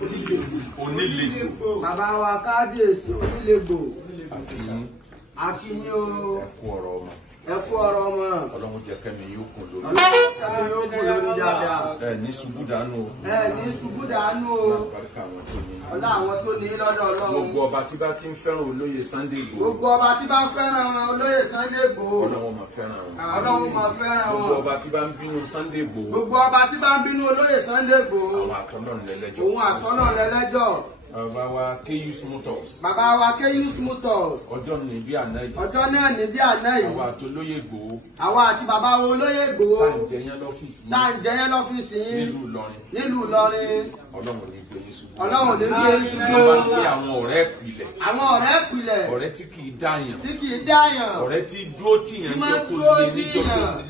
Onílẹ̀gbò. Bàbá wa kábíyèsí Onílẹ̀gbò. Akínyìn o. Ẹ kú ọ̀rọ̀ ọmọ. Ọlọ́run jẹ́ kẹ́mi yóò kún lórí. Ọlọ́run kẹ́mi yóò kún lórí dáadáa. Ẹ ní ṣubú dànù o. Ẹ ní ṣubú dànù o. Ọlá àwọn tó ní lọ́dọ̀ Ọlọ́run. Gbogbo ọba tí bá ti ń fẹ́ràn olóyè Sunday Igboho. Gbogbo ọba tí bá ń fẹ́ràn olóyè Sunday Igboho. Ọlọ́run máa fẹ́ràn wọn. Ọlọ́run máa fẹ́ràn wọn. Gbogbo ọba tí bá ń bínú Sunday Igboho. Gbogbo ọba tí bá ń bínú olóyè Sunday Igboho. Àwọn àtọ́lọ́run lẹ́lẹ́jọ́. Òun àtọ́lọ́run lẹ́lẹ́jọ́. Bàbá wa Keyus Motors. Bàbá wa Keyus Motors. Ọjọ́ ní bí àná yìí. Ọjọ́ náà ní bí àná yìí. Àwa àti olóyè Igboho. Àwa àti bàbá wo olóyè Igboho. Tá à ń jẹyán lọ́fíìsì. Tá à ń jẹyán lọ́fíìsì yín. Nílùú Ìlọrin. Nílùú Ìlọrin. Ọlọ́run ní gbé yín ṣubú. Ọlọ́run ní gbé yín ṣubú. Wọ́n bá ń pè àwọn ọ̀rẹ́ ìpìlẹ̀. Àwọn ọ̀rẹ́ ìpìlẹ̀. Ọ̀rẹ́ tí kì í dáyàn. Tí kì í dáyàn. Ọ̀rẹ́ tí dúró tìyàn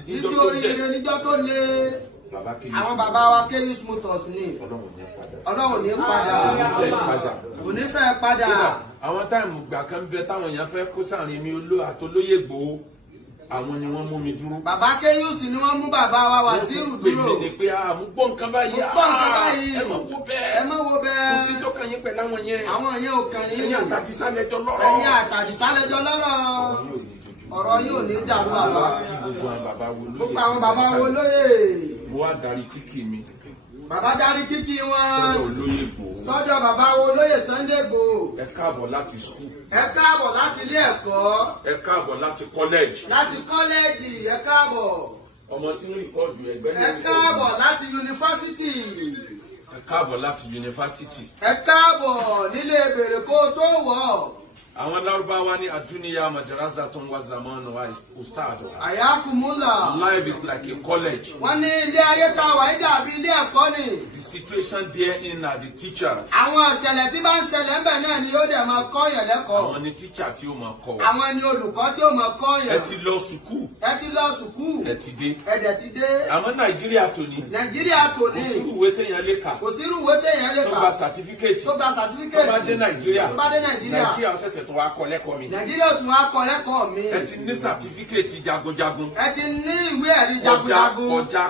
níjọ́ tó le. Àwọn bàbá wa Keyus Motors ni. Ọlọ́run ní padà. Òní fẹ́ padà. Àwọn táìmù gbà kan bẹ táwọn èèyàn fẹ́ kó sáàrin mi àtolóyè Igboho. Àwọn ni wọ́n mú mi dúró. Bàbá Keyus ni wọ́n mú bàbá wa Wasiru dúró. Pè mí ni pé mo gbọ́ nǹkan báyìí. Mo gbọ́ nǹkan báyìí. Ẹ má wo bẹ́ẹ̀. Ẹ má wo bẹ́ẹ̀. Kò sí tó kàn yín pẹ̀lú àwọn yẹn. Àwọn yẹn ò kàn yín. Ẹ̀yin àtàdísálẹ́jọ́ lọ́rọ̀. Ẹ̀yin àtàdísálẹ́jọ́ lọ́rọ̀. Ọ̀rọ̀ yóò ní dàrú bàbá. Gbogbo àwọn bàbá wo lóye. Mo wá darí kíkì mi. Bàbá darí kíkì wọn. Sọ́dọ̀ olóyè Igboho. Sọ́dọ̀ bàbá wo olóyè Sunday Igboho. Ẹ káàbọ̀ láti skul. Ẹ káàbọ̀ láti ilé ẹ̀kọ́. Ẹ káàbọ̀ láti kọ́lẹ́ẹ̀jì. Láti kọ́lẹ́ẹ̀jì ẹ káàbọ̀. Ọmọ tí ń rìkọ́ọ̀dù ẹgbẹ́ ní Ẹ káàbọ̀ láti yunifásitì. Ẹ káàbọ̀ láti yunifásitì. Ẹ káàbọ̀ nílé bèrè kó tó wọ̀. Àwọn Lárúbáwá ní àdúnyà madrasa tó ń wá zamanu wa ustad. Ayakumula. Life is like a college. Wọ́n ní ilé ayé tá a wà yí dàbí ilé ẹ̀kọ́ ni. The situation therein are the teachers. Àwọn ìṣẹ̀lẹ̀ tí bá ń ṣẹlẹ̀ ń bẹ̀ náà ni yóò dẹ̀ máa kọ́ yẹn lẹ́kọ̀ọ́. Àwọn ni teacher tí ó máa kọ́ wa. Àwọn ni olùkọ́ tí ó máa kọ́ yẹn. Ẹ ti lọ sùkúù. Ẹ ti lọ sùkúù. Ẹ ti dé. Ẹ dẹ̀ ti dé. Àmọ́ Nàìjíríà tòní. Nàìjíríà tòní. Kò sí ìwé téèyàn lè kà. Kò sí irú ìwé téèyàn lè kà. Tó gba certificate. Tó gba certificate. Tó bá dé Nàìjíríà. Tó bá dé Nàìjíríà. Nàìjíríà ṣẹ̀ṣẹ̀ tó wá kọ́ lẹ́kọ̀ọ́ mi. Nàìjíríà tún wá kọ́ lẹ́kọ̀ọ́ mi. Ẹ ti ní certificate jagunjagun. Ẹ ti ní ìwé ẹ̀rí jagunjagun. Kọjá.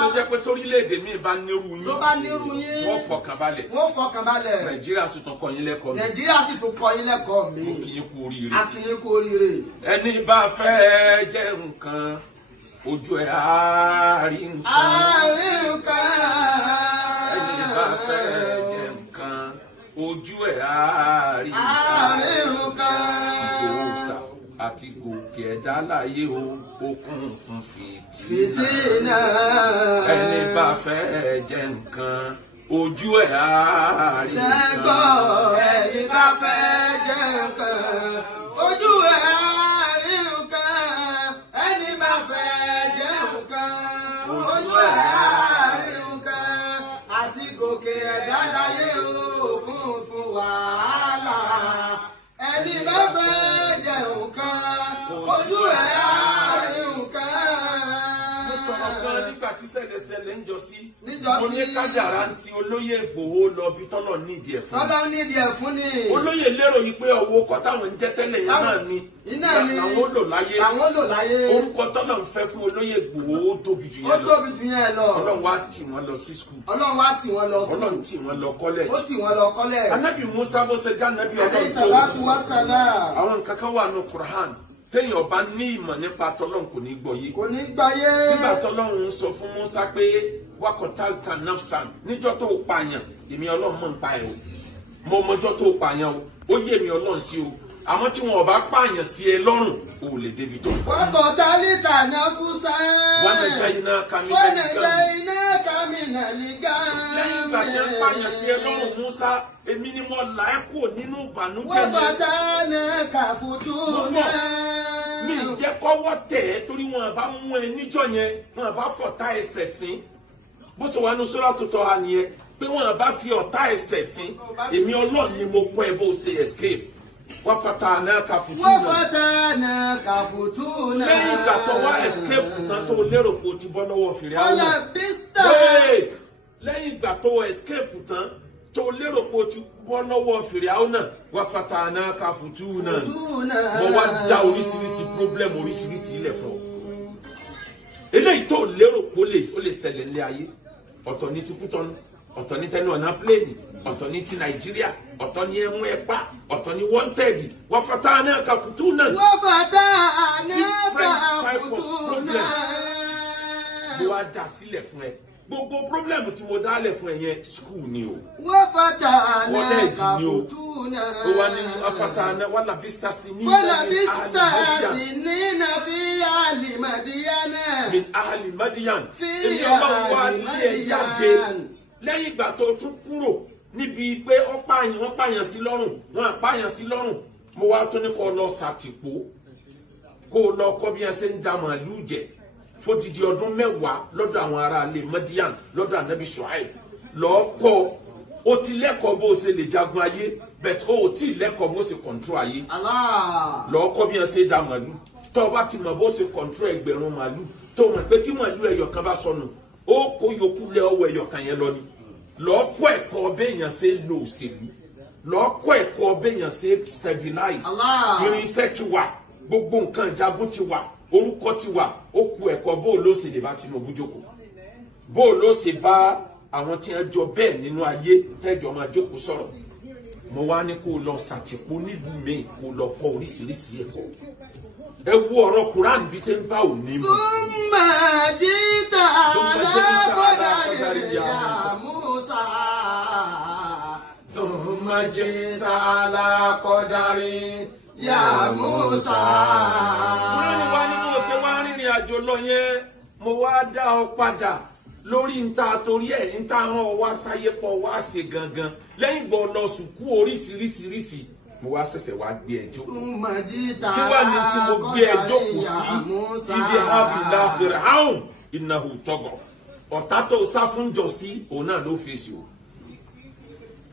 Tó jẹ́ pé torílẹ̀-èdè mi bá nírú yín. Tó bá nírú yín. Wọ́n fọkàn balẹ̀. Nàìjíríà sì tún kọ́ yín lẹ́kọ̀ọ́ mi. Nàìjíríà sì tún kọ́ yín lẹ́kọ̀ọ́ mi. Mo kì í kú oríire. A kì í kú oríire. Ẹni bá fẹ́ jẹ́ nǹkan ojú ẹ̀ á rí nǹkan. Ẹni bá fẹ́ jẹ́ nǹkan ojú ẹ̀ á rí nǹkan. Ìgbòho àti gòkè ẹ̀dá láyé o okùn fún fìtínà. Ẹni bá fẹ́ jẹ́ nǹkan ojú ẹ̀ á rí nǹkan. Ṣẹ́gbọ́ ẹni bá fẹ́ jẹ́ nǹkan ojú ẹ̀ á rí nǹkan. Ẹni bá fẹ́ jẹ́ nǹkan ojú ẹ̀ á rí nǹkan. Àti gòkè ẹ̀dá láyé okùn fún wàhálà. Ẹni bá fẹ́ jẹ́ nǹkan ojú ẹ̀ á rí nǹkan. Mo sọ̀rọ̀ gan nígbà tí ṣẹlẹ̀ ń jọ sí. Mo ní kádàrá ti olóyè Igboho lọ bí tọ́lọ̀ nídìí ẹ̀ fún. Tọ́lọ̀ nídìí ẹ̀ fún ni. Olóyè lérò yìí pé owó kọ táwọn ń jẹ́ tẹ́lẹ̀ yẹn náà ni. Iná ni àwọn lò láyé. Àwọn lò láyé. Orúkọ tọ́lọ̀ ń fẹ́ fún olóyè Igboho ó tóbi jù yẹn lọ. Ó tóbi jù yẹn lọ. Ọlọ́run wá tì wọ́n lọ sí skul. Ọlọ́run wá tì wọ́n lọ skul. Ọlọ́run tì wọ́n lọ kọ́lẹ̀. Ó tì wọ́n lọ kọ́lẹ̀. Ànábì Musa bó ṣe já ànábì Alayhi salatu wa salam. Àwọn nǹkan kan wà ní Qur'an. Téèyàn bá ní ìmọ̀ nípa tọ́lọ́run kò ní gbọ́ yé. Kò ní gbáyé. Nígbà tọ́lọ́run sọ fún Musa pé wákọ̀tàlítà nafsan níjọ́ tó pààyàn èmi Ọlọ́run mọ̀ ń pa ẹ̀ o. Mo mọjọ́ tó pààyàn o. Ó yé mi Ọlọ́run sí o. Àmọ́ tí wọn ò bá pààyàn sí ẹ lọ́rùn o ò lè débi tó. Wákọ̀tàlítà nafsan. Wọ́n lè jẹ́ iná kamínà lígá. Lẹ́yìn ìgbà tí wọ́n pààyàn sí ẹ lọ́rùn Musa èmi ni mo là ẹ́ kúrò nínú ìbànújẹ́ mi. Wọ́n fàtà náà kàfùtù náà. Mi jẹ́ kọ́wọ́ tẹ̀ ẹ́ torí wọn bá mú ẹ níjọ́ yẹn wọn bá fọ̀tá ẹsẹ̀ sí. Bó ṣe wà ní Suratu Taha nìyẹn pé wọn bá fi ọ̀tá ẹsẹ̀ sí. Èmi Ọlọ́run ni mo kọ́ ẹ bó ṣe escape. Wọ́n fata náà kàfùtù náà. Wọ́n fata náà kàfùtù náà. Lẹ́yìn ìgbà tó wá escape tán tó lérò kó o ti bọ́ lọ́wọ́ fìrí àwọn. Fọlá bísítà. Lẹ́yìn ìgbà tó escape tán tó lérò pé o ti bọ́ lọ́wọ́ fìrí àwọn náà. Wọ́n fata náà kàfùtù náà. Mo wá dá oríṣiríṣi problem oríṣiríṣi ilẹ̀ fún ọ. Eléyìí tó lérò pé ó lè ṣẹlẹ̀ ní ayé ọ̀tọ̀ ní ti kú tọ́nu ọ̀tọ̀ ní tẹnu ọ̀nà pléènì ọ̀tọ̀ ní ti Nàìjíríà ọ̀tọ̀ ní ẹ̀mú ẹ̀pá ọ̀tọ̀ ní wanted wọ́n fata náà ka fùtú náà. wọ́n fata náà ka fùtú náà. mo wá dá sílẹ̀ fún ẹ gbogbo problem tí mo dálẹ̀ fún ẹ yẹn school ni o. wọ́n fata náà ka fùtú náà. ó wá ní afata náà wà lábísítà sí ní fi Al-Madyan. min Al-Madyan. èyí ọba wa ní ẹ jáde lẹ́yìn ìgbà tó tún kúrò níbi pé wọ́n pààyàn sí lọ́rùn wọ́n àpààyàn sí lọ́rùn mo wá tó ní kó lọ sàtìpó kó lọ kọ́ bí wọ́n ṣe ń da màálù jẹ fódìdí ọdún 10 lọ́dọ̀ àwọn ará ilé Madian lọ́dọ̀ Ànábì Ṣuaib lọ́ọ́ kọ́ o ti lẹ́kọ̀ọ́ bó o ṣe lè jagun ayé bẹ́ẹ̀ o ò tí ì lẹ́kọ̀ọ́ bó o ṣe kọ̀ǹtró ayé lọ́ọ́ kọ́ bí wọ́n ṣe da màálù tó o bá ti mọ̀ bó o ṣe kọ̀ǹtró ẹgbẹ̀rún màálù tó o mọ̀ pé tí màálù ẹyọ kan bá sọnù ó kó yòókù lé ọwọ́ ẹyọ kan yẹn lọ ni lọ́ọ́ kọ́ ẹ̀kọ́ béèyàn ṣe lo òṣèlú lọ́ọ́ kọ́ ẹ̀kọ́ béèyàn ṣe stabilize irinṣẹ́ ti wà gbogbo nǹkan ìjagun ti wà orúkọ ti wà ó ku ẹ̀kọ́ bó ló ṣe lè bá Tinubu jókòó bó ló ṣe bá àwọn tí wọ́n jọ bẹ́ẹ̀ nínú ayé tẹ́jọ́ máa jókòó sọ̀rọ̀ mo wá ní kó lọ ṣàtìpó nílùú mi kó lọ kọ́ oríṣiríṣi ẹ̀kọ́ ẹ wo ọ̀rọ̀ Quran bí ṣe ń bá òní mu. Thumma jita ala qadari ya Musa. Thumma jita ala qadari ya Musa. Wọ́n ní wá ní mo ṣe wá rìnrìn àjò lọ yẹn mo wá dá ọ padà lórí nta torí ẹ̀ nta rán ọ wá sáyé pọ̀ wá ṣe gangan lẹ́yìn gbọ́ lọ sùkú oríṣiríṣiríṣi mo wá ṣẹ̀ṣẹ̀ wá gbé ẹjọ́ kí wá ní tí mo gbé ẹjọ́ kù sí ibi abìlà Fir'aun innahu tagha ọ̀tá tó sá fún jọ sí òun náà ló fèsì o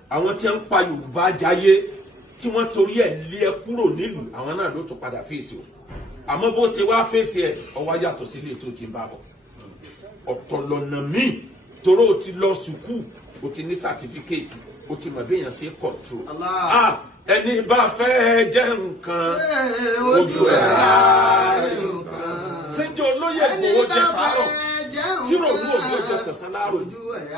àwọn tí ń pa Yorùbá jayé tí wọ́n torí ẹ̀ lé ẹ kúrò nílùú àwọn náà ló tó padà fèsì o àmọ́ bó ṣe wá fèsì ẹ ọwọ́ yàtọ̀ sí ilé tó ti ń bá bọ̀ ọ̀tọ̀ lọ́nà míì toró o ti lọ sùkú o ti ní sàtífíkẹ́ẹ̀tì o ti mọ̀ béèyàn ṣe control ẹni bá fẹ́ jẹ́ nǹkan ojú ẹ̀ ààrẹ nǹkan. Ṣéjọ́ olóyè Ìgbòho jẹ tàárọ̀ tí ronú òbí ọjọ́ tẹ̀sán láàrọ̀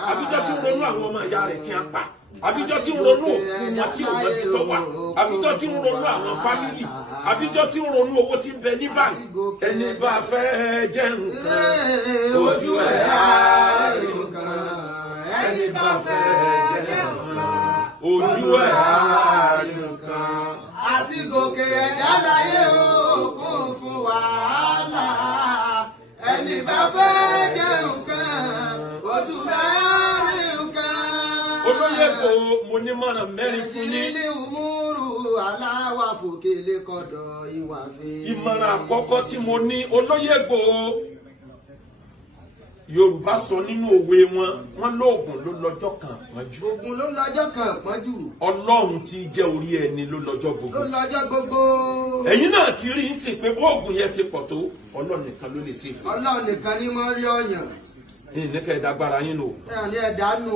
àbíjọ́ tí ń ronú àwọn ọmọ ìyá rẹ̀ tí a pa àbíjọ́ tí ń ronú òkú wọn tí ò mọbi tó wà àbíjọ́ tí ń ronú àwọn fámìlì àbíjọ́ tí ń ronú owó tí ń bẹ ní báyìí ẹni bá fẹ́ jẹ́ nǹkan ojú ẹ̀ ààrẹ nǹkan ẹni bá fẹ́ jẹ́ nǹkan ojú ẹ̀ ààrẹ nǹkan. Àti gòkè ẹ̀dá láyé òkun fún wàhálà ẹni bá fẹ́ jẹ́ nǹkan ojú ẹ̀ ààrẹ nǹkan. Olóyè Ìgbòho mo ní mọ̀ràn mẹ́rin fún yín. Ìdílé umuru aláwà fòkèlè kọ̀dọ̀ ìwà fi. Ìmọ̀ràn àkọ́kọ́ tí mo ní Olóyè Ìgbòho Yorùbá sọ nínú òwe wọn lóògùn ló lọ́jọ́ kan pọ́njú. Ògùn ló lọ́jọ́ kan pọ́njú. Ọlọ́run tí jẹ́ orí ẹni ló lọ́jọ́ gbogbo. Ló lọ́jọ́ gbogbo. Ẹ̀yin náà ti rí ń sìn pé bóògùn yẹn ṣe pọ̀ tó Ọlọ́run nìkan ló lè ṣe fún. Ọlọ́run nìkan ni mo rí ọ̀yàn. Ìníkẹ́ ìdágbára yín nù. Ẹ ní ẹ̀dá nù.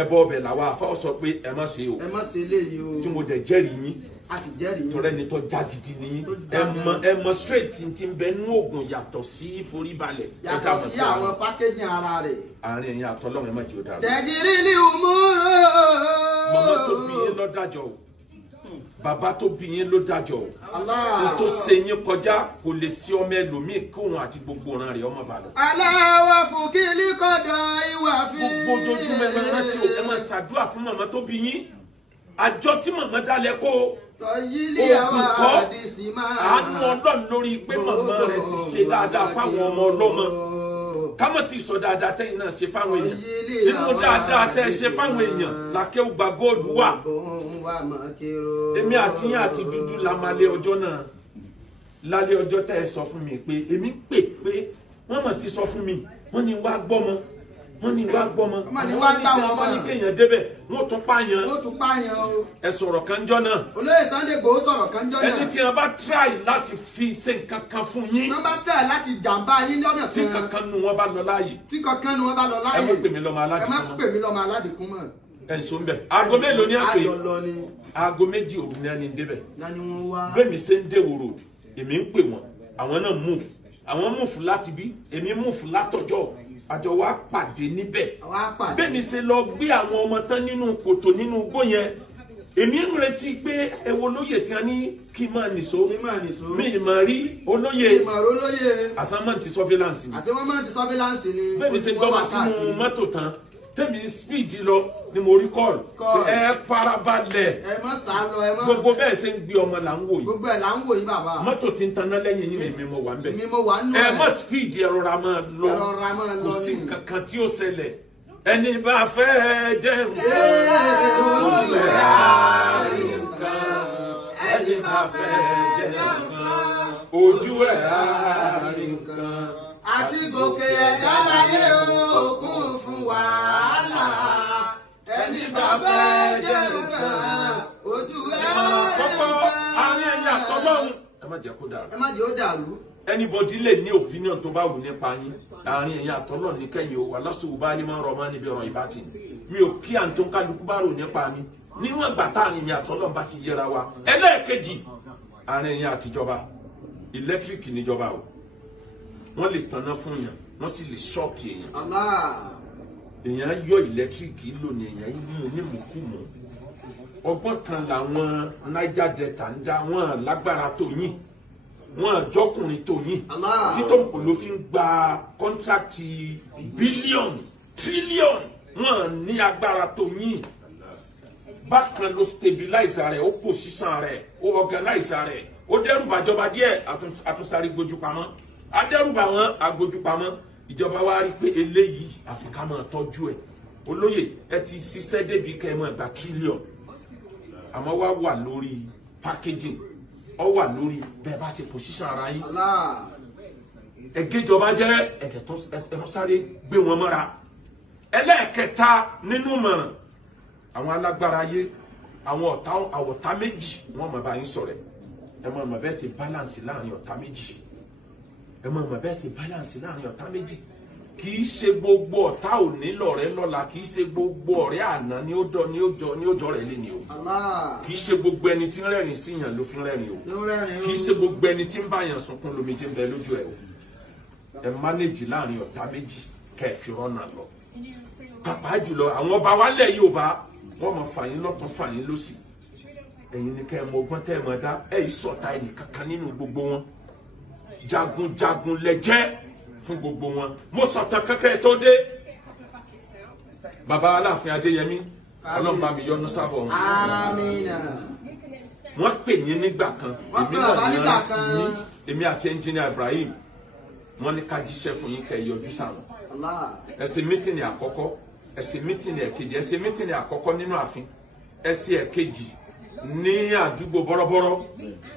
Ẹbọ ọbẹ̀ làwọn afọ́ sọ pé ẹ má ṣe o. Ẹ má ṣe eléyìí o. Tí mo dẹ̀ jẹ́rìí yín. A sì jẹ́rìí. Tọ́lẹ́ ni tó já gidi ni ẹ mọ straight ti ń bẹ nú oògùn yàtọ̀ sí foríbalẹ̀. Yàtọ̀ sí àwọn pákéjì ara rẹ̀. Àárín ẹ̀yin àtọ́lọ́run ẹ má jẹ́ ó dára. Tẹ̀gìrì ni umuru. Màmá tó bí yín ló dájọ́ o. Bàbá tó bí yín ló dájọ́ o. Kó tó ṣe yín kọjá kò lè sí ọmọ ẹlòmíì kóhun àti gbogbo ọ̀ràn rẹ̀ ọmọ bàlọ́. Aláwọ̀ fòkìlì kọ̀dọ̀ ìwà fi. Gbogbo ojoojúmọ́ ẹ máa rántí o ẹ máa ṣàdúrà fún màmá tó bí yín. Àjọ tí màmá dálẹ̀ kó oògùn kọ́ àánú Ọlọ́run lórí pé màmá rẹ̀ ti ṣe dáadáa fáwọn ọmọ ọlọ́mọ kámọ̀ ti sọ dáadáa tẹ́yìn náà ṣe fáwọn èèyàn nínú dáadáa tẹ́ ṣe fáwọn èèyàn làkẹ́wò gba góòlù wà èmi àti yín àti dúdú la máa lé ọjọ́ náà lálẹ́ ọjọ́ tẹ́ ẹ sọ fún mi pé èmi pè pé wọ́n mọ̀ ti sọ fún mi wọ́n ní wá gbọ́mọ wọ́n ní wá gbọ́mọ wọ́n ní kéèyàn débẹ̀ wọ́n tún pààyàn o. ẹ sọ̀rọ̀ kanjọ́ náà. Olóyè Sunday Igboho sọ̀rọ̀ kanjọ́ náà. ẹni tí wọ́n bá try láti fi ṣe nǹkan kan fún yín. wọ́n bá try láti jàǹbá yín lọ́nà kan. tí kankan nu wọn bá lọ láàyè. tí kankan nu wọn bá lọ láàyè. ẹ má pè mí lọ́mọ aládìkún mọ́. ẹ má pè mí lọ́mọ aládìkún mọ́. ẹ ń so ń bẹ̀. aago mélòó ni a pè. ayọ̀ lọ ni. aago méjì òru ni a ní débẹ̀. nani wọn wá. bẹ́ẹ̀ mi ṣe ń dé wòrò èmi ń pè wọ́n àwọn náà move àwọn move láti bí èmi move látọjọ́ àjọ wa pàdé níbẹ̀ bẹ́ẹ̀ ni ṣe lọ gbé àwọn ọmọ tán nínú kòtò nínú igbó yẹn èmi ń retí pé ẹ wo olóyè tí a ní kí n máa nìṣó mi ì máa rí olóyè assignment surveillance ni bẹ́ẹ̀ ni ṣe gbọ́mọ sínú mọ́tò tán tẹ́mi speed lọ ni mo rí call ẹ farabalẹ̀ gbogbo bẹ́ẹ̀ ṣe ń gbé ọmọ là ń wò yìí mọ́tò tí ń taná lẹ́yìn yín èmi mo wà ń bẹ̀ ẹ mọ́ speed ẹ rọra máa lọ kò sí nǹkan kan tí ó ṣẹlẹ̀ ẹni bá fẹ́ jẹ́ ojú ẹ̀ àárí nǹkan ẹni bá fẹ́ jẹ́ nǹkan ojú ẹ̀ àárí nǹkan. àti gòkè ẹ̀dá láyé òkun fún wàhálà ẹni bá fẹ́ jẹ́ nǹkan ojú ẹ̀ àárí nǹkan. kọ́kọ́ àárín ẹ̀yà tọ́lọ́run ẹ má jẹ́ kó dàrú. ẹ má jẹ́ ó dàrú. Anybody lè ní opinion tó bá wù nípa yín àárín ẹ̀yin àtọ́lọ́ ní kẹ́yìn o wà lásìkò bá ní máa ń rọ ọmọ níbi ọ̀rọ̀ ìbátì mi ò kí àǹtó ń kálukú bá rò nípa mi níwọ̀n ìgbà táàrin mi àtọ́lọ́ bá ti yẹra wa ẹlẹ́ẹ̀kejì àárín ẹ̀yin àtijọba electric níjọba o wọ́n lè tanná fún yàn wọ́n sì lè ṣọ́ọ̀kì èèyàn yọ electric lò ní èèyàn mú ní mùkúmù ọgbọ́n kan làwọn Niger Delta ń dá wọn lágbára tó yín wọn àjọkùnrin tó yín títọ́ kò ló fi ń gba kọ́ńtrákìtì bílíọ̀nù tírílíọ̀nù wọn ní agbára tó yín bákan ló stabilize rẹ̀ ó position rẹ̀ ó organize rẹ̀ ó dẹ́rùbà ìjọba díẹ̀ àtúnṣàrí gbójú pamọ́ adẹ́rùbà wọn agbójú pamọ́ ìjọba wa rí pé eléyìí àfikà máa tọ́jú ẹ̀ olóyè ẹ ti ṣiṣẹ́ débi kẹ́ ẹ máa gba tírílíọ̀nù àmọ́ wá wà lórí packaging ọ wà lórí bẹ́ẹ̀ bá ṣe position ara yín ẹgẹjọba jẹ ẹtọ sáré gbé wọn mọ́ra ẹlẹ́ẹ̀kẹta nínú mọ̀ràn àwọn alágbára ayé àwọn ọ̀tá méjì wọ́n mọ̀ bá yín sọ̀rọ̀ ẹ mọ̀ bẹ́ẹ̀ ṣe balance láàrin ọ̀tá méjì ẹ mọ̀ bẹ́ẹ̀ ṣe balance láàrin ọ̀tá méjì kì í ṣe gbogbo ọ̀tá òní lọ̀rẹ́ lọ́la kì í ṣe gbogbo ọ̀rẹ́ àná ní ó jọ rẹ̀ lé ní o kì í ṣe gbogbo ẹni tí ń rẹ́rìn sí yàn ló fi ń rẹ́rìn o kì í ṣe gbogbo ẹni tí ń bá yàn sunkún lomijé ń bẹ lójú ẹ o ẹ mánéjì láàrin ọ̀tá méjì kẹ́ ẹ fi rọ́nà lọ pàápàá jùlọ àwọn ọba wálẹ̀ Yorùbá wọ́n mọ̀ fàyín lọ́tún fàyín lósì ẹ̀yin ni kẹ́ ẹ mọ ọgbọ́n tẹ́ ẹ mọ̀ dá ẹ̀ ìsọ̀tá ẹnì kankan nínú gbogbo wọn jagunjagun lẹ́jẹ́ fún gbogbo wọn mo sọ̀tàn kankan tó dé baba Aláàfin Adéyẹmí Ọlọ́run bá mi yọ́nú sábọ̀ wọn. wọ́n pè yín nígbà kan èmi náà ní ọ̀rẹ́ sí yín èmi àti ẹnjìnìà Ibrahim wọ́n ní ká jíṣẹ́ fún yín kẹ́ ẹ yọjú sáwọn ẹ ṣe mítìnì àkọ́kọ́ ẹ ṣe mítìnì ẹ̀kejì ẹ ṣe mítìnì àkọ́kọ́ nínú ààfin ẹ ṣe ẹ̀kejì ní àdúgbò bọ́rọ́bọ́rọ́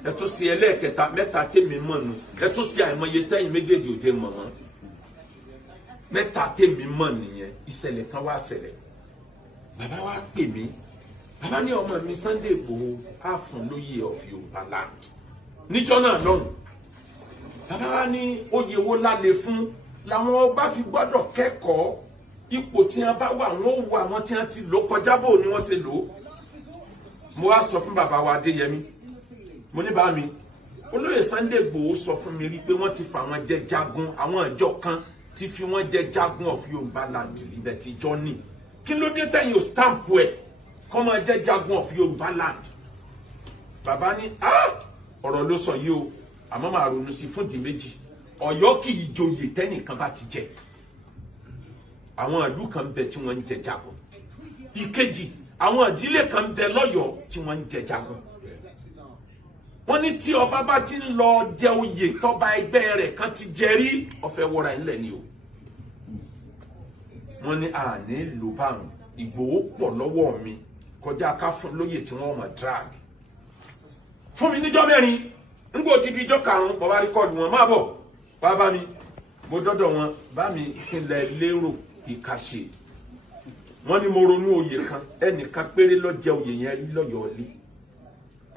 ẹ tún ṣe ẹlẹ́ẹ̀kẹta mẹ́ta tèmi mọ̀ nù ẹ tún ṣe àìmọye tẹ́yìn méjèèjì òde mọ̀ wọ́n mẹ́ta tèmi mọ̀ nìyẹn ìṣẹ̀lẹ̀ kan wá ṣẹlẹ̀ bàbá wa pè mí bàbá ní ọmọ mi Sunday Igboho á fún lóyè of Yorùbá land níjọ́ náà lọ́hùn bàbá wa ní oyè wo lálẹ́ fún làwọn ọba fi gbọ́dọ̀ kẹ́kọ̀ọ́ ipò tí wọ́n bá wà wọ́n wo àwọn tí wọ́n ti lò kọjá bò ní wọ́n ṣe lò ó mo wá sọ fún bàbá wa Adéyẹmí mo ní bá mi olóyè Sunday Igboho sọ fún mi rí pé wọ́n ti fà wọ́n jẹ jagun àwọn ìjọ kan ti fi wọ́n jẹ jagun of Yorùbá land ibẹ̀ ti jọ ní kí ló dé tẹ̀yìn ò stamp ẹ̀ kọ́ máa jẹ́ jagun of Yorùbá land bàbá ní ọ̀rọ̀ ló sọ yìí o àmọ́ màá ronú sí fún di méjì Ọ̀yọ́ kì í joyè tẹ́nìkan bá ti jẹ àwọn ìlú kan bẹ tí wọ́n ń jẹ jagun ìkejì àwọn ìdílé kan bẹ lọ́yọ̀ọ́ tí wọ́n ń jẹ jagun wọ́n ní tí ọba bá ti ń lọ jẹ oyè tọ́ba ẹgbẹ́ rẹ̀ kan ti jẹ rí ọ̀fẹ́ wọra ńlẹ̀ ni o wọ́n ní àní ló bá wọn Ìgbòho pọ̀ lọ́wọ́ mi kọjá ká fún lóyè tí wọ́n mọ̀ drag fún mi níjọ́ mẹ́rin ńgbò tí bí ijọ́ karùn-ún bàbá rìkọ́ọ̀dù wọn máa bọ̀ bàbá mi mo dọ́dọ̀ wọn bá mi kílẹ̀ lérò ìkàṣe wọ́n ní mo ronú oyè kan ẹnìkan péré ló jẹ oyè yẹn rí lọ́yọ̀ọ́ lé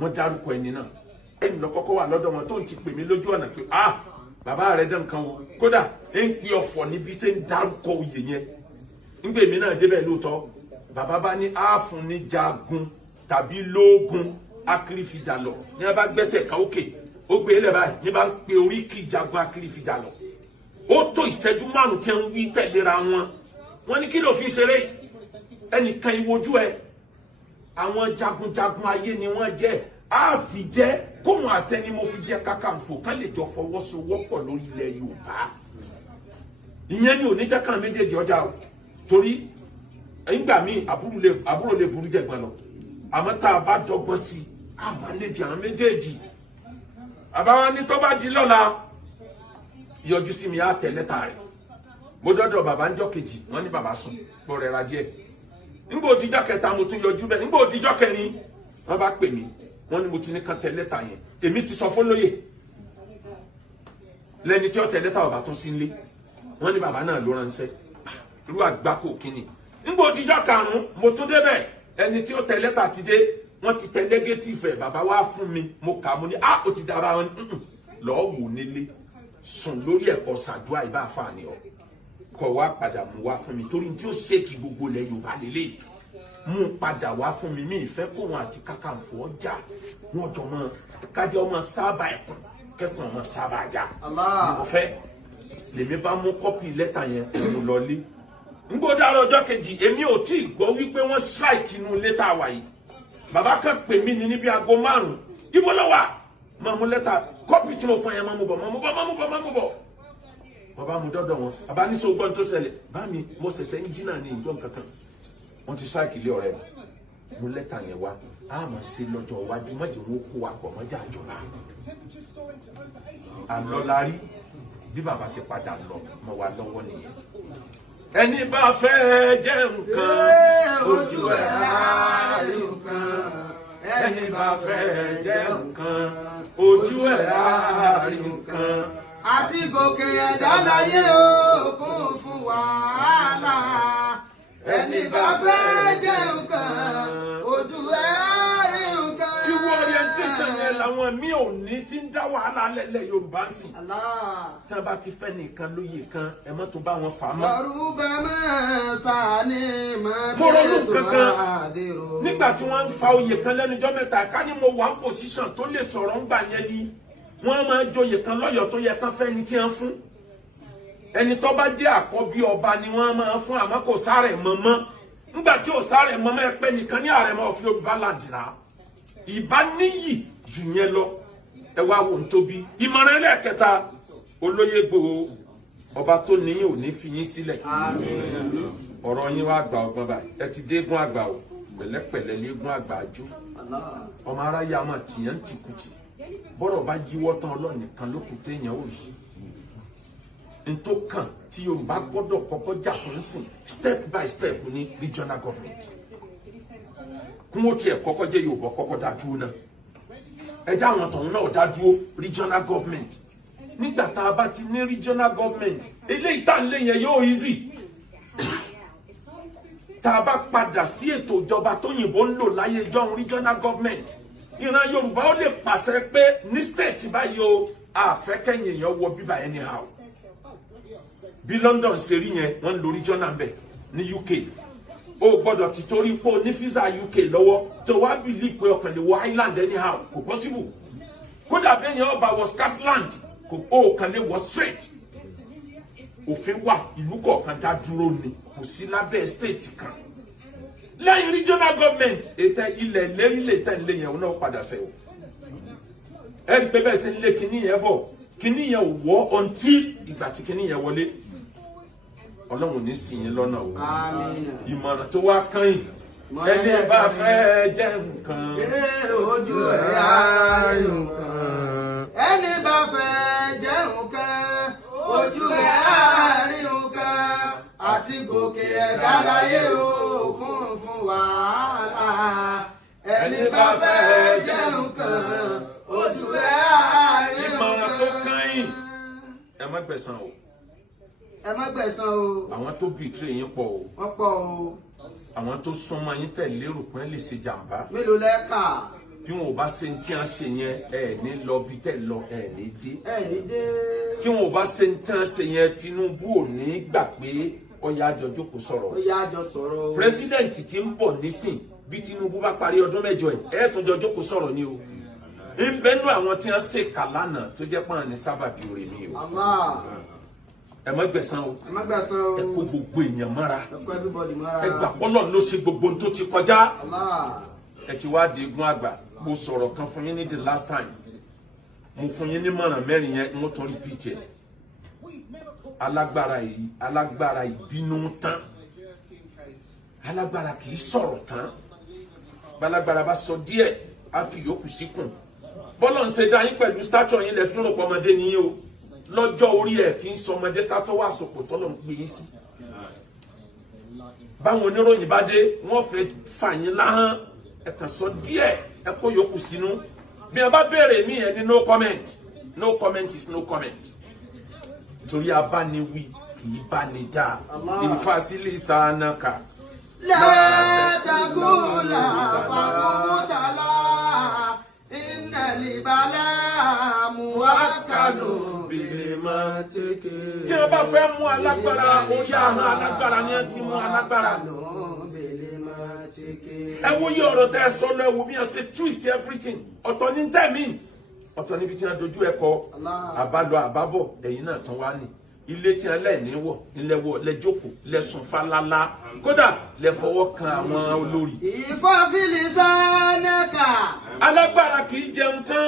wọ́n dárúkọ ẹni náà ẹni lọ kọ́kọ́ wà lọ́dọ̀ wọn tó ń ti pè mí lójú ọ̀nà pé bàbá rẹ̀ dán kan wo kódà ń pè ọ̀fọ̀ níbi ṣe ń dárúkọ oyè yẹn ńgbè mí náà débẹ̀ lóòótọ́ bàbá bá ní ààfún ní jagun tàbí lóògùn akírífìjà lọ ní wọn bá gbẹ́sẹ̀ ká òkè ó gbé lẹ̀ báyìí ní bá ń pe oríkì jagun akírífìjà lọ ó tó ìṣẹ́jú márùn tí ń wí tẹ̀léra wọn. Wọ́n ní kí ló fi ṣeré ẹnìkan ìwojú ẹ àwọn jagunjagun ayé ni wọ́n jẹ́ á fi jẹ́ kóhun àtẹni mo fi jẹ́ Kakanfò kán lè jọ fọwọ́sowọ́pọ̀ lórí ilẹ̀ Yorùbá. Ìyẹn ni òní jẹ́ kàn méjèèjì ọjà o torí ìgbà míì àbúrò lè burú jẹ̀gbọ́n lọ àmọ́ tá a bá dọ́gbọ́n sí i á mánéjì àwọn méjèèjì. Àbáwá ní tó bá di lọ́la yọjú sí mi á tẹ̀ lẹ́tà rẹ̀. Mo dọ́dọ̀ bàbá ń jọ́ kejì wọ́n ní bàbá sùn bọ́ rẹ̀ ra díẹ̀. Nígbà òtijọ́ kẹta mo tún yọjú bẹ́ẹ̀ nígbà òtijọ́ kẹrin wọ́n bá pè mí wọ́n ní mo ti ní kan tẹ̀ lẹ́tà yẹn èmi ti sọ fún lóye lẹ́ni tí ó tẹ̀ lẹ́tà bàbá tún sí nílé wọ́n ní bàbá náà ló ránṣẹ́ irú àgbákò kínní. Nígbà òtijọ́ karùn-ún mo tún débẹ̀ ẹni tí ó tẹ̀ lẹ́tà ti dé wọ́n ti tẹ̀ nẹ́gẹ́tìfù ẹ̀ bàbá wá fún mi mo kà mo ní ó ti dára wọn lọ́ọ́ wò nílé sùn lórí ẹ̀kọ́ ṣàdúrà ìbá àfààní ọ kọ wá padà mú wá fún mi torí tí ó ṣèkì gbogbo ilẹ̀ Yorùbá lélẹ̀ mú padà wá fún mi ìfẹ́ kó wọn àti Kakanfò ọjà wọn jọ mọ kájọ ọmọ sábà ẹkùn kẹkùn ọmọ sábà ajá mo fẹ́ lèmi bá mú kọ́pì lẹ́tà yẹn mo lọlé nígbà dára ọjọ́ kejì èmi ò tí ì gbọ́ wípé wọ́n strike inú lẹ́tà wa yìí bàbá kan pè mí ní níbi aago 5 ibo ló wà máa mú lẹ́tà kọ́pì tí mo fún yẹn máa mú bọ̀ bàbá mu dọ́dọ̀ wọn bàbá ní sọ́gbọ́n tó ṣẹlẹ̀ bá mi mo ṣẹ̀ṣẹ̀ ń jí náà ní ìjọ kankan wọ́n ti strike ilé ọ̀rẹ́ mu lẹ́tà yẹn wá a máa ṣe lọ́jọ́ iwájú má jẹ́ wọn kó wa pọ̀ mọ́jà àjọba àlọ́lárí bí bàbá ṣe padà lọ mọ́ wa lọ́wọ́ nìyẹn. Ẹni bá fẹ́ jẹ nǹkan ojú ẹ̀ á rí nǹkan ẹni bá fẹ́ jẹ nǹkan ojú ẹ̀ á rí nǹkan. Àti gòkè ẹ̀dá láyé o kún fún wàhálà ẹni bá fẹ́ jẹ nǹkan ojú ẹ̀ á rí nǹkan. Irú orientation yẹn làwọn mi ò ní tí ń dá wàhálà lẹ́lẹ̀ Yorùbá sí. Tí wọ́n bá ti fẹ́ nìkan lóye kan ẹ mọ́ tó bá wọn fà á mọ́. Yorùbá máa sàní máa mo ronú kankan nígbà tí wọ́n ń fa oyè kan lẹ́nujọ́ mẹ́ta ká ní mo wà ń position tó lè sọ̀rọ̀ ń gbà yẹn ni wọ́n máa joyè kan lọ́yọ̀ tó yẹ kán fẹ́ ni tí wọ́n fún ẹni tó bá jẹ́ àkọ́bí ọba ni wọ́n máa fún àmọ́ kò sáré mọ́mọ́ nígbà tí ò sáré mọ́mọ́ ẹ pé nìkan ní àrẹ̀mọ́ òfin Yorùbá làdìrà ìbá níyì jù yẹn lọ ẹ wá wò ń tóbi. Ìmọ̀ràn ẹlẹ́ẹ̀kẹta olóyè Ìgbòho ọba tó níyìn ò ní fi yín sílẹ̀ ọ̀rọ̀ yín wá gba ọgbọ́n báyìí ẹ ti dégún àgbà o pẹ̀lẹ́pẹ̀lẹ́ légún àgbà àjò ọmọ aráyé àmọ́ tìyẹn ti kùtì bọ́rọ̀ bá yíwọ́ tán Ọlọ́run nìkan ló kù téèyàn ò rí n tó kàn tí Yorùbá gbọ́dọ̀ kọ́kọ́ jà fún sìn step by step ní regional government kún ó tiẹ̀ kọ́kọ́ jẹ́ Yorùbá kọ́kọ́ dá dúró náà ẹjẹ́ àwọn tọ̀hún náà dá dúró regional government nígbà tá a bá ti ní regional government eléyìí tá à ń lé yẹn yóò easy tá a bá padà sí ètò ìjọba tó yìnbó ń lò láyé ìjọun regional government ìran Yorùbá ó lè pàṣẹ pé ní state báyìí o àfẹ́kẹ́yìn èèyàn wọ bíbá anyhow bí London ṣe rí yẹn wọ́n ń lo regional bẹ̀ ní UK o gbọ́dọ̀ ti torí pé o ní visa UK lọ́wọ́ tó wá believe pé ọkàn lè wọ Ireland anyhow kò possible kódà bẹ́ẹ̀ yẹn ọba wọ Scotland o kàn lè wọ straight òfin wà ìlú kọ̀ọ̀kan dá dúró ni kò sí lábẹ́ state kan lẹ́yìn regional government ètò ilẹ̀ lérílẹ̀ tẹ̀lé yẹn náà padà sẹ́wọ̀ ẹ rí pé bẹ́ẹ̀ sí nílé kíní yẹn bọ̀ kíní yẹn wọ́ until ìgbà tí kíní yẹn wọlé Ọlọ́run ní sìn yín lọ́nà o ìmọ̀ràn tó wá kàn yín ẹni bá fẹ́ jẹ nǹkan ojú ẹ̀ á rí nǹkan ẹni bá fẹ́ jẹ nǹkan ojú ẹ̀ á rí nǹkan àti gòkè ẹ̀dá láyé o kún fún wàhálà ẹni bá fẹ́ jẹ nǹkan ojú ẹ̀ á rí nǹkan. ìmọ̀ràn tó kàn yín ẹ má gbẹ̀san o ẹ má gbẹ̀san o àwọn tó betray yín pọ̀ o wọ́n pọ̀ o àwọn tó súnmọ́ yín tẹ̀ lérò pé lè ṣe jàǹbá mélòó lẹ́ka bí wọn ò bá ṣe tí wọn ṣe yẹn ẹ ní lọ bí tẹ lọ ẹ ní dé tí wọn ò bá ṣe tí wọn ṣe yẹn Tinubu ò ní gbà pé ọyà àjọ jókòó sọ̀rọ̀ president tí ń bọ̀ nísìn bí Tinubu bá parí ọdún mẹ́jọ ẹ tún jọ jókòó sọ̀rọ̀ ni o ń bẹnu àwọn tí wọn ṣe kà lánàá tó jẹ́ pọ́n ní sábàbí orin mi o ẹ má gbẹ̀san o ẹ má gbẹ̀san o. ẹ kó gbogbo èèyàn mọ́ra ẹ kó everybody mọ́ra. ẹ gbà pọ́lọ̀ ló ṣe gbogbo ohun tó ti kọjá Allah. ẹ ti wá di egun àgbà mo sọ̀rọ̀ kan fún yín ní the last time mo fún yín ní mọ̀ràn mẹ́rin yẹn mo tún repeat ẹ̀ alágbára ìbínú tán alágbára kì í sọ̀rọ̀ tán balagbára bá sọ díẹ̀ á fi yòókù síkùn bọ́lọ̀ ń ṣe dá yín pẹ̀lú stature yín lẹ fi ń rò pọ̀ ọmọdé nìyí o lọ́jọ́ orí ẹ̀ kì í sọ ọmọdé tá tó wà sọ̀pọ̀ tọ́lọ̀ ń gbé yín sí báwọn oníròyìn bá dé wọ́n fẹ́ fà yín láhán ẹ kàn sọ díẹ̀ ẹ kó yòókù sínú bí ẹ bá béèrè mí ẹ ní no comment no comment is no comment torí abániwí kì í bá ní já ìfàsílì sànàkà. لا تقول فقبتلا إن البلاء موكل بالمنطق. tí wọ́n bá fẹ́ mú alágbára ó yá àwọn alágbára ni ẹ ti mú alágbára. ẹ wo yí ọ̀rọ̀ tẹ́ ẹ sọ lọ ẹ wo bí wọ́n ṣe twist everything ọ̀tọ̀ ní tẹ̀mí ọ̀tọ̀ níbi tí wọ́n dojú ẹ kọ àbálọ àbábọ̀ ẹ̀yìn náà tán wá ní ilé tí wọ́n lẹ̀ ní wọ̀ ilẹ̀ wọ̀ lẹ́jọ́kọ̀ lẹ́sùn falala kódà lẹ́fọwọ́ kan àwọn olórí. ìfọ́fìlì sánẹ́kà. alágbára kì í jẹun tán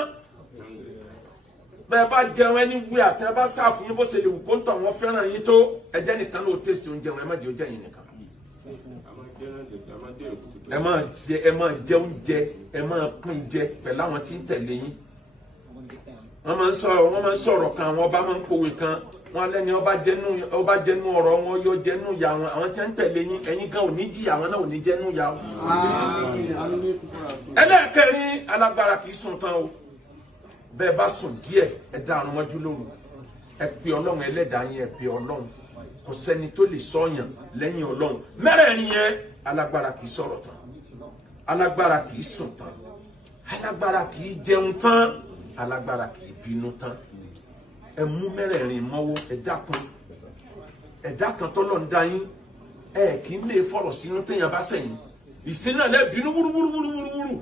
bẹ́ẹ̀ bá jẹun ẹni wí àti ẹ bá sáfún bó ṣe lè wù kó ń tọ̀ wọ́n fẹ́ràn yín tó ẹjẹ́ nìkan ló tẹ̀sí oúnjẹ wọn ẹ má jẹ́ oúnjẹ yín nìkan. ẹ máa jẹ oúnjẹ ẹ máa pín jẹ pẹ̀lú àwọn tí ń tẹ̀lé yín. wọ́n máa ń sọ̀rọ̀ kan àwọn ọba máa ń pòwe kan wọ́n lẹ́ni ọba jẹnu ọ̀rọ̀ wọn yóò jẹnu ìyá wọn àwọn tí ń tẹ̀lé yín ẹ̀yin gan ò ní jí àwọn náà ò ní jẹnu ìyá wọn. ẹlẹ́ẹ̀kẹrin alágbára kì í sùn tán o bẹ́ẹ̀ bá sùn díẹ̀ ẹ dá àrùn mọ́jú lóru ẹ pe ọlọ́run ẹlẹ́dàá yín ẹ pe ọlọ́run kò sẹ́ni tó lè sọ̀yàn lẹ́yìn ọlọ́run mẹ́rẹ̀ẹ̀rin yẹn alágbára kì í sọ̀rọ̀ tán alágbára kì í sùn tán alágbára kì í jẹun tán alágbára kì í bínú tán ẹ mú mẹ́rẹ̀ẹ̀rin mọ́wọ́ ẹ̀dá kan tọ́lọ̀ ń dá yín ẹ kì í lè fọ̀rọ̀ sínú téèyàn bá sẹ́yìn ìsìn náà lẹ́ bínú wúrúwúrúwúrú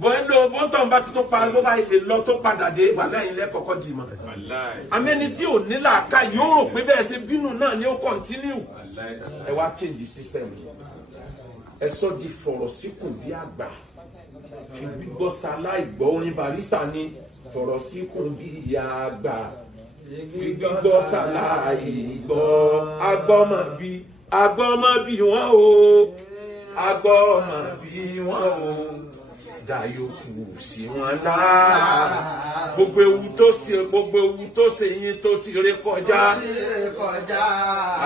bọ́ ẹ lọ bọ́ tán bá ti tó pa ló bá ilé lọ tó padà dé wà lẹ́yìn lẹ́kọ̀ọ́kọ́ dì mọ́ amẹ́ni tí ò ní làákà yóò rò pé bẹ́ẹ̀ ṣe bínú náà ni ó kọ́ntínú ẹ wá change the system ẹ sọ di fọ̀rọ̀ síkùn bí àgbà fi gbígbọ́ sáláì gbọ́ orin Barrister ni fọ̀rọ̀ síkùn bí àgbà fi gbígbọ́ sáláì gbọ́ agbọ́mọ bí wọ́n o agbọ́mọ bí wọ́n o dàyòkù sí wọn lára gbogbo ewu tó ṣe yín tó ti ré kọjá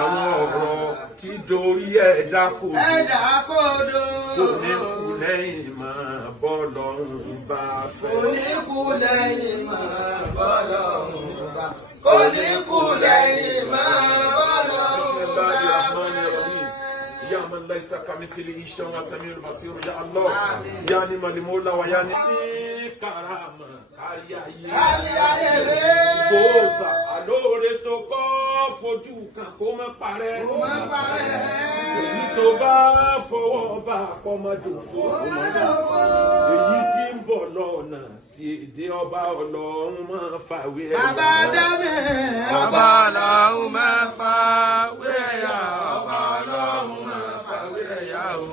àwọn ọ̀rọ̀ tí dorí ẹ̀dá kodò kò ní kú lẹ́yìn máa bọ́ lọ́rùn bá fẹ́. kò ní kú lẹ́yìn máa bọ́ lọ́rùn bá kò ní kú lẹ́yìn máa bọ́ lọ́rùn bá fẹ́. يا من ليس كمثله شيء وسميع البصير يا الله يا نعم المولى ويا نعم كرامة Bóòsà àlóore tó kọ́ fojú kan kó má parẹ́. Èyí tó bá fọwọ́ bá kọ́mọdé fò. Èyí tí ń bọ̀ lọ́nà tí èdè ọba ọlọ́run máa fàwé ẹ̀yà. Bàbá Dámì. Ọba ọlọ́run máa fàwé ẹ̀yà. Ọba ọlọ́run máa fàwé ẹ̀yà o.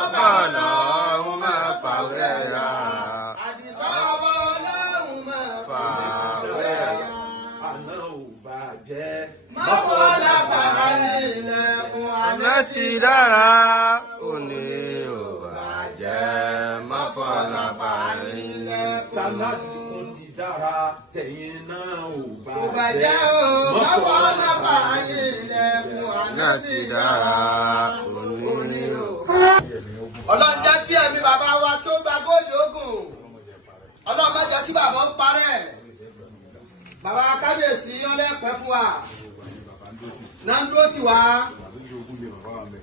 Ọba ọlọ́run máa fàwé ẹ̀yà. Àdìsá ọba ọlọ́run máa fàwé ẹ̀yà. Àná ò bàjẹ́. Má fọ́ lápá ilẹ̀kùn Àná ti dára, òní ò bàjẹ́. Má fọ́ lápá ilẹ̀kùn. Tàládìkún ti dára, tẹ̀yìn náà ò bàjẹ́. bàjẹ́ o. Má fọ́ lápá ilẹ̀kùn Àná ti dára, òní ò bàjẹ́. Ọlọ́run jẹ́ kí ẹ̀mí bàbá wa tó gba góòlù ogun. Ọlọ́run má jẹ́ kí bàbá ó parẹ́. Bàbá kábíyèsí ọlẹ́pẹ́ fún wa. Náà ń dúró tì wá.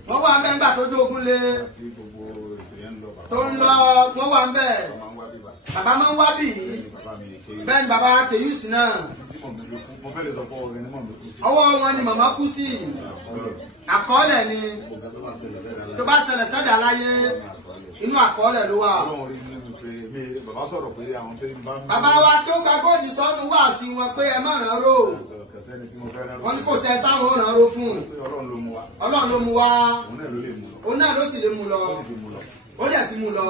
Wọ́n wà ń bẹ́ ńgbà tó dógún lé. Tó ń lọ wọ́n wà ń bẹ̀. Bàbá máa ń wá bì í. Bẹ́ẹ̀ ni bàbá Kèyúsì náà. Ọwọ́ wọn ni màmá kú sí. Àkọọ́lẹ̀ ni. Tó bá ṣẹlẹ̀ sẹ́dá láyé, inú àkọọ́lẹ̀ ló wà. Bàbá wa tó gba góòdì sọ́nù wà sí wọn pé ẹ má ràn ró. wọ́n ní kò sẹ́ táwọn ò rán ró fún. Ọlọ́run ló mú wa. Ọlọ́run ló mú wa. Òun náà ló lè mú lọ. Òun náà ló sì lè mú lọ. Ó dẹ̀ ti mú lọ.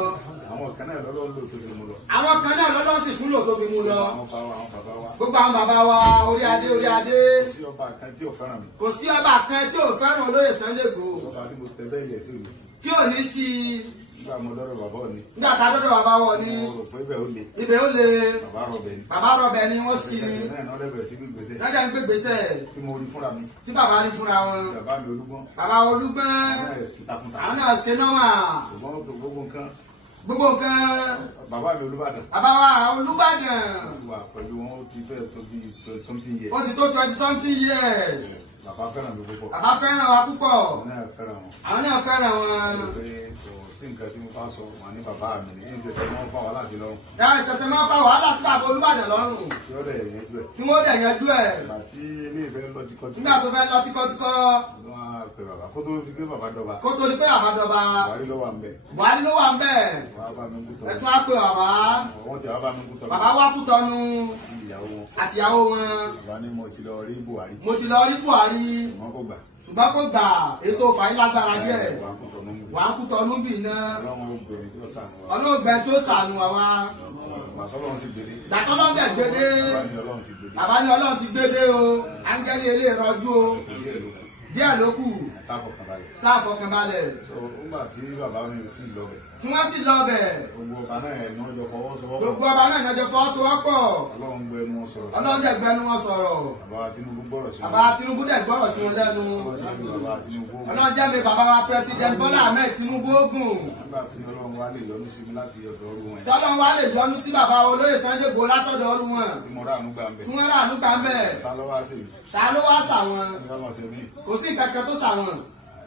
Àwọn kan náà lọ́lọ́run ló fi mú lọ. Àwọn kan náà lọ́lọ́run sì tún lò tó fi mú lọ. Àwọn bàbá wa. Gbogbo àwọn bàbá wa orí adé orí adé. Kò sí ọba kan tí ò fẹ́ràn mi. Kò sí ọba kan tí ò fẹ́ràn olóyè Sunday Igboho. Ọba tí mo tẹ bẹ́ẹ̀ yẹ tí ò ní sí. Tí ò ní sí. Nígbà mo lọ́dọ̀ bàbá ò ní. Nígbà tá a dọ́dọ̀ bàbá wọ̀ ni. Mo rò pé ibẹ̀ ó le. Ibẹ̀ ó le. Bàbá rọ̀bẹ̀ ni. Bàbá rọ̀bẹ̀ ni wọ́n sí ni. Lọ́jà ń gbégbèsè. Tí mo rí fúnra mi. Tí bàbá rí fúnra wọn. Bàbá mi Olúgbọ́n. Bàbá Olúgbọ́n. Àwọn náà ṣe nọ́mà. Gbogbo nǹkan. Gbogbo nǹkan. Bàbá mi Olúbàdàn. Bàbá wa Olúbàdàn. Wà pẹ̀lú wọn ó ti fẹ́ tó bí 20-something years. Ó ti tó 20-something years. Bàbá fẹ́ràn mi púpọ̀. Bàbá fẹ́ràn wa púpọ̀. Àwọn náà fẹ́ràn wọn. Àwọn náà fẹ́ràn wọn. Sí nǹkan tí mo bá sọ wọn ní bàbá mi ní ìṣẹ̀ṣẹ̀ máa ń fa wàhálà sí lọ́rùn. Ìṣẹ̀ṣẹ̀ máa ń fa wàhálà sí bàbá Olúbàdàn lọ́rùn. Tí ó dẹ̀ yanjú ẹ̀. Tí wọ́n dẹ̀ yanjú ẹ̀. Ìgbà tí ilé ìfẹ́ lọ tíkọ́tíkọ́. Nígbà tó fẹ́ lọ tíkọ́tíkọ́. Wọ́n á pe bàbá kó tó di pé bàbá dọba. Kó tó di pé bàbá dọba. Buhari ló wà ń bẹ̀. Buhari ló wà ń bẹ̀. Wàá bá mi kú tọ́. Ẹ tún á pe bàbá. Wọ́n ti wá bá mi kú tọ́. Bàbá wá kú tọ́nu. Ìyàwó wọn. Àtìyàwó wọn. Bàbá ní mo ti lọ rí Buhari. Mo ti lọ rí Buhari. Ṣùgbọ́n kò gbà. Ṣùgbọ́n kò gbà ètò fàyín lágbára díẹ̀. Wà á kú tọ́nu bì náà. Ọlọ́gbẹ́ tí ó sànù àwa. Gbàtọ́lọ́run sì gbélé. Gbàtọ́lọ́run dẹ̀ gbédé. Bàbá ní Ọlọ́run ti gbédé o. Áńgẹ́lì ilé ìrọ́jú o. Díẹ̀ ló kù. Sáfọkànbalẹ̀. Nígbà tí bàbá mi ò tí ì lọ bẹ̀. Tí wọ́n sì lọ bẹ̀. Gbogbo ọba náà ẹ̀ ní wọ́n jọ fọwọ́sowọ́pọ̀. Gbogbo ọba náà ìnájọ fọwọ́sowọ́pọ̀. Ọlọ́run gbẹnu wọn sọ̀rọ̀. Ọlọ́run dẹ̀ gbẹnu wọn sọ̀rọ̀. Bàbá Tinubu gbọ́rọ̀ sí wọn. Bàbá Tinubu dẹ̀ gbọ́rọ̀ sí wọn lẹ́nu. Ọlọ́run jẹ́ mi bàbá wa President Bọ́lá Ahmed Tinubu ogun. Nígbà tí Ọlọ́run wá lè yọ́nú sí mi láti ọ̀dọ̀ ọrú wọn. Tọ́lọ́run wá lè yọ́nú sí bàbá olóyè Sunday Igboho látọ̀dọ̀ ọrú wọn. Tí mo ráàánú gbà ń bẹ̀. Tí wọ́n ráàánú gbà ń bẹ̀. Ta ló wá sí mi? Ta ló wá sà wọn? Kò sí kankan tó sà wọn.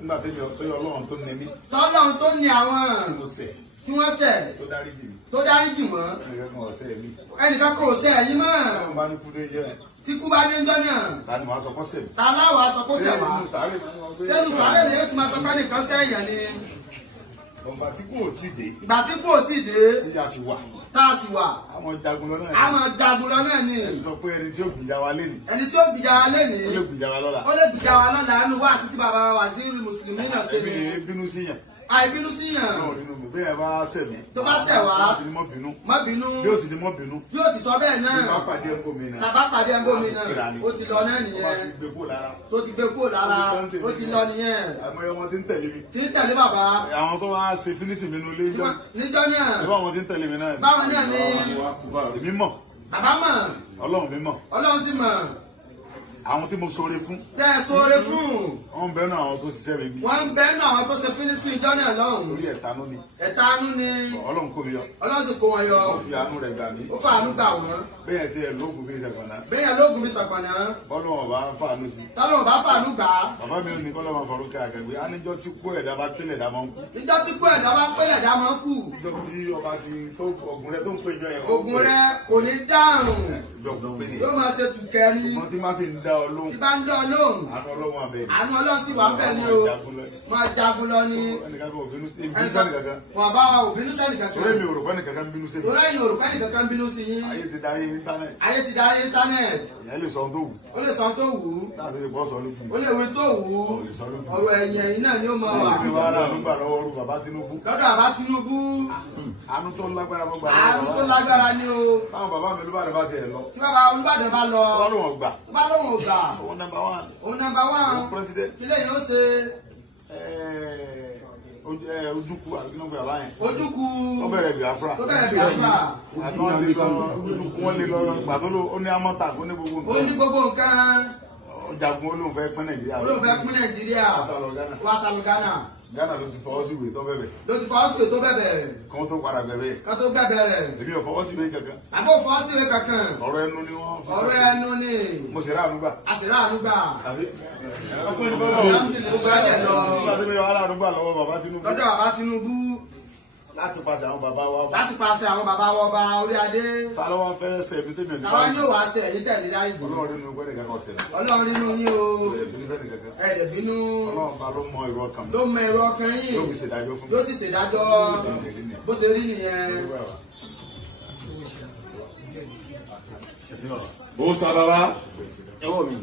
Nígbà tí Ọlọ́run tó ní mí. Tọ́lọ́run tó ní àwọn. Tí wọ́n ṣẹ̀. Tó dárí jì mí. Tó dárí jì wọ́n. Ẹnìkan kò ṣẹ̀ ẹ̀yìn mọ́. Ọlọ́run bá ní kú dé jẹ́. Tí kú bá dé ń jọ́ náà. Ta ni wàá sọ kọ́ sẹ̀ mi? Ta láwàá sọ kó ṣẹ̀ wá? Sẹ́nu sàárè ni ó ti máa sọ pé nìkan sẹ́yìn ni. Ọba tí kò tí ì dé. Ìgbà tí kò tí ì dé. Tí a sì wà. Tá a sì wà. Àwọn jagun lọ náà. Àwọn jagun lọ náà ni. Ẹ sọ pé ẹni tí ó gbìjà wa lénìí. Ẹni tí ó gbìjà wa lénìí. Ó lè gbìjà wa lọ́la. Ó lè gbìjà wa lọ́la nínú wá sí ti bàbá wa Waziri Mùsùlùmí náà ṣe ni. Ẹbí bínú sí yàn. Àìbínú sí yàn. Náà nínú mi bẹ́ẹ̀ bá ṣẹ̀ mí. Tó bá ṣẹ̀ wá. Má bínú. Má bínú. Bí ó sì ní mọ́ bínú. Bí ó sì sọ bẹ́ẹ̀ náà. Bí bá pàdé ẹ̀ńbó mi náà. Tàbá pàdé ẹ̀ńbó mi náà. Ó ti lọ náà nìyẹn. Tó ti gbé kúrò lára. Ó ti lọ nìyẹn. Àmọ́ wọn ti ń tẹ̀lé mi. Ti ń tẹ̀lé bàbá. Àwọn tó wá ṣe fínísì mi nínú ilé ìjọ. Níjọ́ náà. Ìbá wọn ti ń tẹ̀lé mi náà. Báwọn náà ni. Èmi mọ̀. Bàbá mọ̀. Ọlọ́run mi mọ̀. Ọlọ́run sì mọ̀. Àwọn tí mo ṣoore fún. Tẹ́ ẹ ṣoore fún. Wọ́n ń bẹ́ẹ̀ náà àwọn tó ṣiṣẹ́ mi bí. Wọ́n ń bẹ́ẹ̀ náà àwọn tó ṣe fínísì ìjọ náà lọ́hùn. Orí ẹ̀tanú ni. Ẹ̀tanú ni. Ọlọ́run kò mi yọ. Ọlọ́run sì kó wọn yọ. Ó fi àánú rẹ̀ gbà mí. Ó fa àánú gbà wọ́n. Bẹ́ẹ̀ ti ẹ̀ lóògùn fi ṣẹ̀gbọ̀nà. Bẹ́ẹ̀ lóògùn fi ṣẹ̀gbọ̀nà. Bọ́lú wọn bá fàánú sí. Tọ́lọ́ bá fàánú gbà. Bàbá mi ò ní kọ́lọ́ máa fọ̀rọ̀ kí àgẹ̀gbẹ́. Aníjọ́ tí kó ẹ̀dá bá pélé ẹ̀dá máa ń kú. Ìjọ tí kó ẹ̀dá bá pélé ẹ̀dá máa ń kú. Ìjọ tí ọba ti tó ògùn rẹ tó ń pè jọ yẹn. Ògùn rẹ kò ní dáhùn. Yóò máa ṣe tùkẹ́ ni. Ṣùgbọ́n tí má sì ń dá ọ lóhùn. Tí bá ń dá ọ lóhùn. Àánú Ọlọ́run abẹ. Àánú Ọlọ́run sì wà ń bẹ̀ ni o. Máa jagun lọ ni. Ẹnìkan kò bínú sí bínú sẹ́ni kankan. Wọ́n bá wa ò bínú sẹ́ni kankan. Torí mi ò rò pé ẹnìkankan bínú sí mi. Torí ẹ̀yin ò rò pé ẹnìkankan bínú sí yín. Ayé ti darí íńtánẹ̀tì. Ayé ti darí íńtánẹ̀tì. Ìyẹn lè sọ ohun tó wù. Ó lè sọ ohun tó wù ú. Láti lè bọ́ sọ lójú. Ó lè wí tó wù ú. Ọ̀rọ̀ ẹ̀yìn ẹ̀yìn náà ni ó máa wà. Ìgbìmọ̀ ara àlùgbà lọ́wọ́ orú bàbá Tinubu. Lọ́dọ̀ bàbá Tinubu. Àánú tó lágbára fún gbà. Àánú tó lágbára ni o. Báwọn bàbá mi Olúbàdàn bá tiẹ̀ lọ. Tí bàbá Olúbàdàn bá lọ. Wọ́n lò wọ́n gbà. Tó bá lóun ò gbà. Òun nọ́mbà wán. Òun nọ́mbà wán. President. Kílẹ̀ yóò ṣe. Ojúkú àti kí ló ń gbé àbá yẹn. Ojúkú. Ó bẹ̀rẹ̀ Biafra. Ó bẹ̀rẹ̀ Biafra. Àti wọ́n lè lọ Ojúkú wọ́n lè lọ gbàtó ló ó ní amọ́ta ó ní gbogbo nǹkan. Ó ní gbogbo nǹkan. Jagun olóhùn fẹ́ pín Nàìjíríà. Olóhùn fẹ́ pín Nàìjíríà. Wá sálọ Ghana. Ghana ló ti fọwọ́ sí ìwé tó bẹ̀bẹ̀. Ló ti fọwọ́ sí ìwé tó bẹ̀bẹ̀. Kán tó padà bẹ̀bẹ̀. Kán tó bẹ̀bẹ̀ rẹ̀. Èmi ò fọwọ́ sí ìwé kankan. Àbó fọwọ́ sí ìwé kankan. Ọ̀rọ̀ ẹnu ni wọ́n. Ọ̀rọ̀ ẹnu ni. Mo sì ráàánú gbà. A sì ráàánú gbà. Ọkùnrin bọ́lá o. Gbogbo ẹ̀ lọ. Nígbà tí mi wà ráàánú gbà lọ́wọ́ bàbá Tinubu. Lọ́dọ̀ bàbá Tinubu. Láti pàṣẹ àwọn bàbá wa. Láti pàṣẹ àwọn bàbá wa ọba orí adé. Ta ló wá fẹ́ ṣe ibi tèmi ò ní bá. Táwa yóò wá ṣe èyí tẹ̀lé láì jù. Ọlọ́run nínú gbẹ́dẹ̀ kankan ṣẹlẹ̀. Ọlọ́run nínú yín o. Ẹ lè bínú. Ọlọ́run bá ló mọ èrò ọkàn mi. Ló mọ èrò ọkàn yín. Yóò fi ṣèdájọ́ fún mi. Yóò sì ṣèdájọ́ bó ṣe rí nìyẹn. Ó sábà wá. Ẹ̀wọ̀n mi.